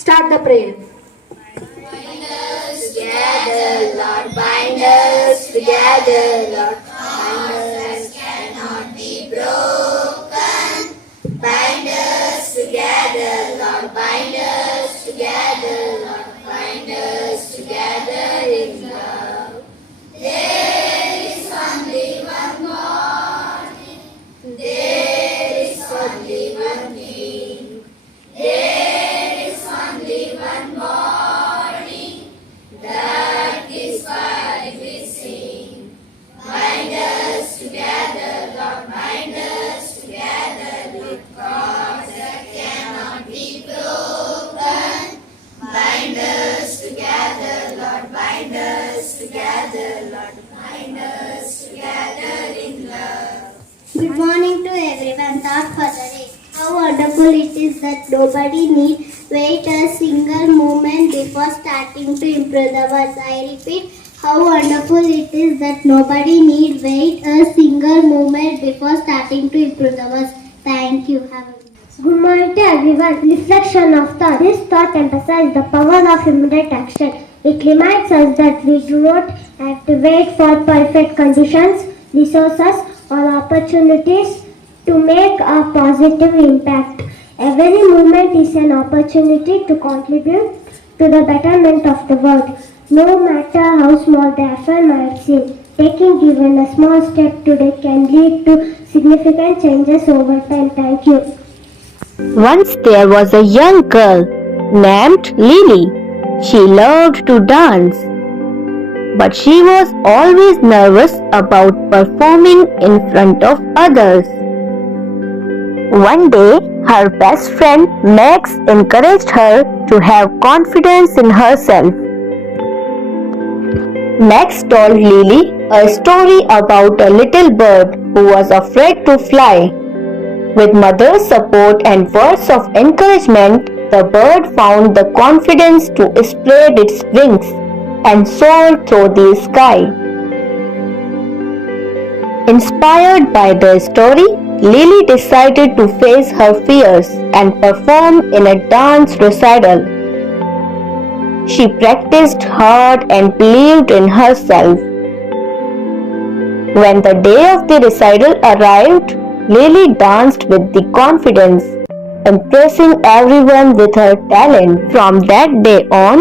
Start the prayer. Bind us together, Lord, bind us together, Lord. Bind us cannot be broken. Bind us together, Lord, bind us together, Lord. Bind us together in love. There is only one morning. There is only one king. There is only one morning. That is why we sing. Bind us together, Lord, bind us together with cords that cannot be broken. Bind us together, Lord, bind us together, Lord, bind us together in love. Good morning to everyone. Thought for the day. How wonderful it is that nobody need wait a single moment before starting to improve the words. I repeat, how wonderful it is that nobody need wait a single moment before starting to improve the words. Thank you. Have a good morning to everyone. Reflection of thought. This thought emphasizes the power of immediate action. It reminds us that we do not have to wait for perfect conditions, resources, or opportunities to make a positive impact. Every moment is an opportunity to contribute to the betterment of the world. No matter how small the effort might seem, taking even a small step today can lead to significant changes over time. Thank you. Once there was a young girl named Lily. She loved to dance, but she was always nervous about performing in front of others. One day, her best friend Max encouraged her to have confidence in herself. Max told Lily a story about a little bird who was afraid to fly. With mother's support and words of encouragement, the bird found the confidence to spread its wings and soared through the sky. Inspired by the story, Lily decided to face her fears and perform in a dance recital. She practiced hard and believed in herself. When the day of the recital arrived, Lily danced with the confidence, impressing everyone with her talent. From that day on,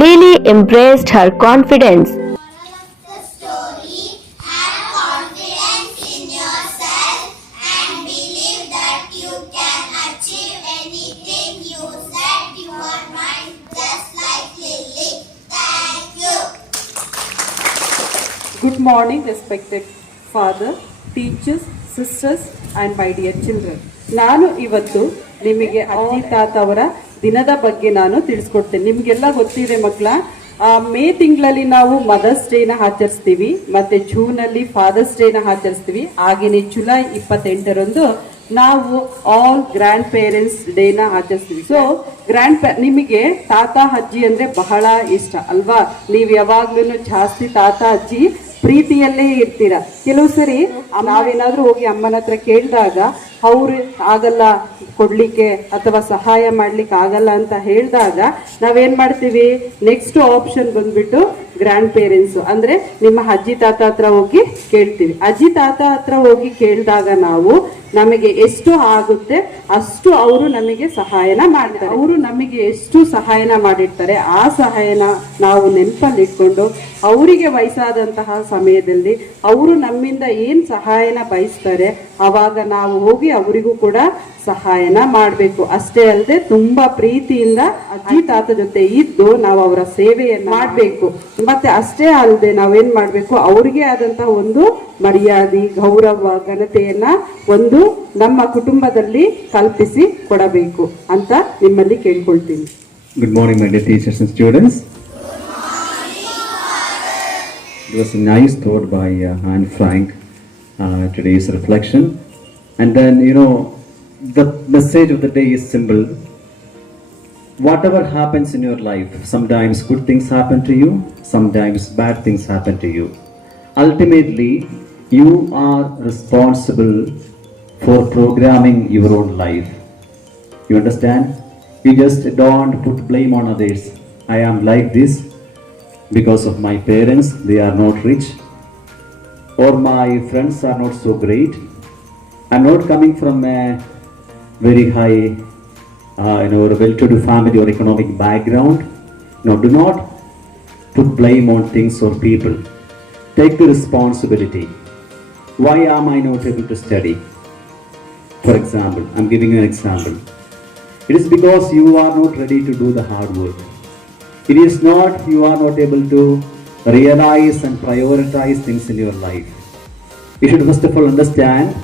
Lily embraced her confidence. Moral of the story: have confidence in yourself and believe that you can achieve anything you set your mind, just like Lily. Thank you. Good morning, respected father, teachers, sisters and my dear children. ನಾನು ಇವತ್ತು ನಿಮಗೆ ಅಜ್ಜಿ ತಾತ ಅವರ ದಿನದ ಬಗ್ಗೆ ನಾನು ತಿಳಿಸ್ಕೊಡ್ತೇನೆ. ನಿಮಗೆಲ್ಲ ಗೊತ್ತಿದೆ ಮಕ್ಕಳ, ಮೇ ತಿಂಗಳಲ್ಲಿ ನಾವು ಮದರ್ಸ್ ಡೇನ ಆಚರಿಸ್ತೀವಿ, ಮತ್ತೆ ಜೂನಲ್ಲಿ ಫಾದರ್ಸ್ ಡೇನ ಆಚರಿಸ್ತೀವಿ. ಹಾಗೆಯೇ ಜುಲೈ 28ರಂದು ನಾವು ಆಲ್ ಗ್ರ್ಯಾಂಡ್ ಪೇರೆಂಟ್ಸ್ ಡೇನ ಆಚರಿಸ್ತೀವಿ. ಸೊ ನಿಮಗೆ ತಾತ ಅಜ್ಜಿ ಅಂದ್ರೆ ಬಹಳ ಇಷ್ಟ ಅಲ್ವಾ? ನೀವು ಯಾವಾಗ್ಲೂ ಜಾಸ್ತಿ ತಾತ ಅಜ್ಜಿ ಪ್ರೀತಿಯಲ್ಲೇ ಇರ್ತೀರ. ಕೆಲವು ಸರಿ ನಾವೇನಾದ್ರೂ ಹೋಗಿ ಅಮ್ಮನ ಹತ್ರ ಕೇಳಿದಾಗ ಅವ್ರು ಆಗಲ್ಲ ಕೊಡ್ಲಿಕ್ಕೆ ಅಥವಾ ಸಹಾಯ ಮಾಡ್ಲಿಕ್ಕೆ ಆಗಲ್ಲ ಅಂತ ಹೇಳಿದಾಗ ನಾವೇನ್ ಮಾಡ್ತೀವಿ, ನೆಕ್ಸ್ಟ್ ಆಪ್ಷನ್ ಬಂದ್ಬಿಟ್ಟು ಗ್ರ್ಯಾಂಡ್ ಪೇರೆಂಟ್ಸ್ ಅಂದ್ರೆ ನಿಮ್ಮ ಅಜ್ಜಿ ತಾತ ಹತ್ರ ಹೋಗಿ ಕೇಳ್ತೀವಿ. ಅಜ್ಜಿ ತಾತ ಹತ್ರ ಹೋಗಿ ಕೇಳಿದಾಗ ನಾವು ನಮಗೆ ಎಷ್ಟು ಆಗುತ್ತೆ ಅಷ್ಟು ಅವರು ನಮಗೆ ಸಹಾಯನ ಮಾಡ್ತಾರೆ. ಅವರು ನಮಗೆ ಎಷ್ಟು ಸಹಾಯನ ಮಾಡಿರ್ತಾರೆ ಆ ಸಹಾಯನ ನಾವು ನೆನಪಲ್ಲಿ ಇಟ್ಕೊಂಡು ಅವರಿಗೆ ವಯಸ್ಸಾದಂತಹ ಸಮಯದಲ್ಲಿ ಅವರು ನಮ್ಮಿಂದ ಏನ್ ಸಹಾಯನ ಬಯಸ್ತಾರೆ ಅವಾಗ ನಾವು ಹೋಗಿ ಅವರಿಗೂ ಕೂಡ ಸಹಾಯನ ಮಾಡಬೇಕು. ಅಷ್ಟೇ ಅಲ್ಲದೆ ತುಂಬಾ ಪ್ರೀತಿಯಿಂದ ಅಜ್ಜಿ ತಾತ ಜೊತೆ ಇದ್ದು ನಾವು ಅವರ ಸೇವೆಯನ್ನು ಮಾಡಬೇಕು. ಮತ್ತೆ ಅಷ್ಟೇ ಅಲ್ಲದೆ ನಾವೇನ್ ಮಾಡ್ಬೇಕು, ಅವ್ರಿಗೆ ಆದಂತಹ ಒಂದು ಮರ್ಯಾದೆ, ಗೌರವ, ಘನತೆಯನ್ನ ಒಂದು ನಮ್ಮ ಕುಟುಂಬದಲ್ಲಿ ಕಲ್ಪಿಸಿ ಕೊಡಬೇಕು ಅಂತ ನಿಮ್ಮಲ್ಲಿ ಕೇಳ್ಕೊಳ್ತೀನಿ. Good morning, my dear teachers and students. It was a nice thought by Anne Frank, today's reflection. And then, the message of the day is simple. Whatever happens in your life, sometimes good things happen to you, sometimes bad things happen to you. Ultimately, you are responsible for programming your own life. You understand? You just don't put blame on others. I am like this because of my parents, they are not rich, or my friends are not so great. I'm not coming from a very high, or a well-to-do family or economic background. No, do not put blame on things or people. Take the responsibility. Why am I not able to study? For example, I'm giving you an example. It is because you are not ready to do the hard work. It is not you are not able to realize and prioritize things in your life. You should first of all understand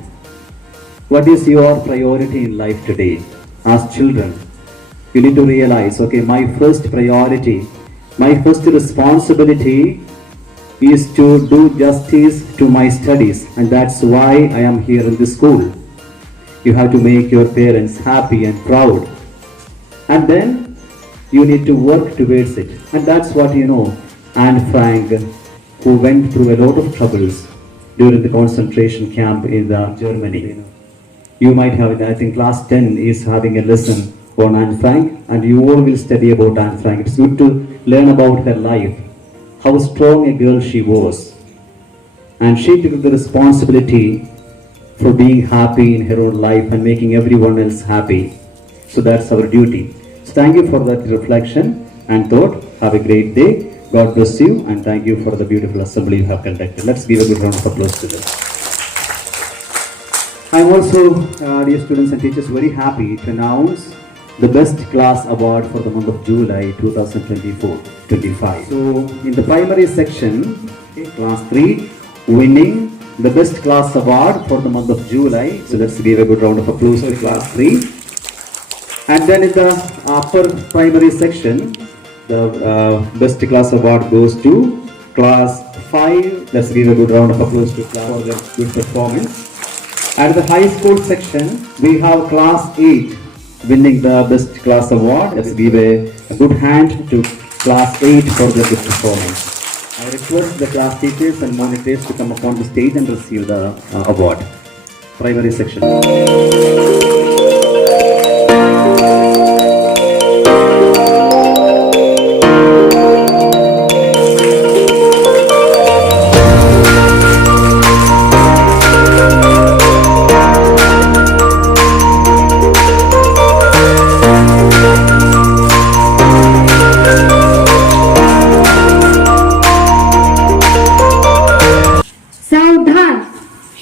what is your priority in life today. As children, you need to realize, okay, my first priority, my first responsibility is to do justice to my studies, and that's why I am here in this school. You have to make your parents happy and proud, and then you need to work towards it. And that's what Anne Frank, who went through a lot of troubles during the concentration camp in Germany. You might have, I think class 10 is having a lesson on Anne Frank, and you all will study about Anne Frank. It's good to learn about her life, how strong a girl she was, and she took the responsibility for being happy in her own life and making everyone else happy. So that's our duty. So thank you for that reflection and thought. Have a great day. God bless you, and thank you for the beautiful assembly you have conducted. Let's give a good round of applause to them. I'm also, dear students and teachers, very happy to announce the Best Class Award for the month of July 2024-25. So in the primary section, class 3, winning the Best Class Award for the month of July. So let's give a good round of applause to class 3. And then in the upper primary section, the Best Class Award goes to class 5. Let's give a good round of applause to class for their good performance. At the high school section, we have class 8 winning the Best Class Award. Let's give a good hand to class 8 for their good performance. I request the class teachers and monitors to come upon the stage and receive the award. Primary section.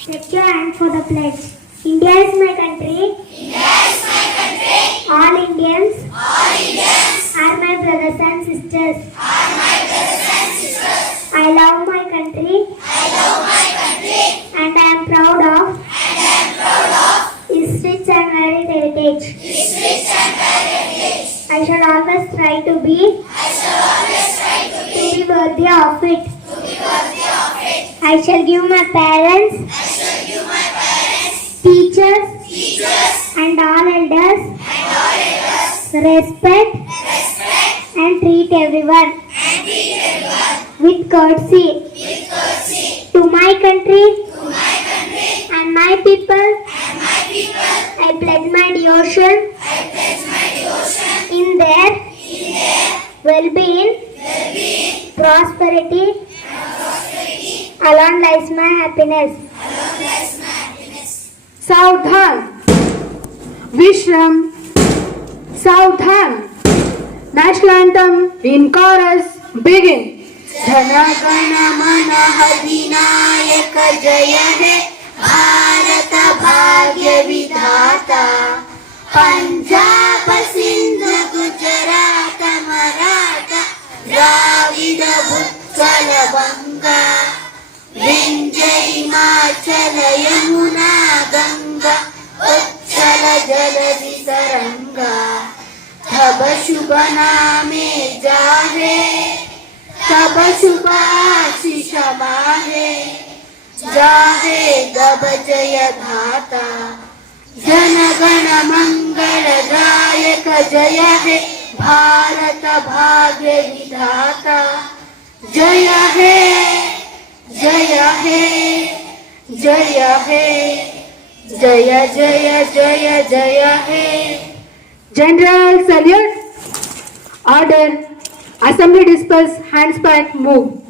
Stretch your hand for the pledge. India is my country. India is my country. All Indians All Indians are my brothers and sisters. are my brothers and sisters. I love my country I love my country and I am proud of and I am proud of its rich and varied heritage. its rich and varied heritage. I shall always try to be I shall always try to be worthy of it. worthy of it. I shall give my parents, I shall give my parents, teachers, teachers, and all elders and all elders respect respect and treat everyone and treat everyone with courtesy. with courtesy. To my country To my country and my people, and my people, I pledge my devotion I pledge my devotion in their in their well-being, well-being, prosperity. prosperity, Alone lies my happiness. along lies my happiness. सावधान विश्राम सावधान national anthem in chorus begin जनगण मन अधिनायक जय हे भारत भाग्य विधाता पंजाब सिंध गुजरात मराठा द्राविड उत्कल बंगा विंध्य हिमाचल यमुना गंगा उच्छल जलधि तरंगा तब शुभ नामे जाहे तब शुभ आशीष माहे जाहे गब जय धाता जन गण मंगल दायक जय हे भारत भाग्य विधाता जय हे जय हे जय हे जय जय जय जय हे General salute. Order. Assembly disperse. Hands back. Move.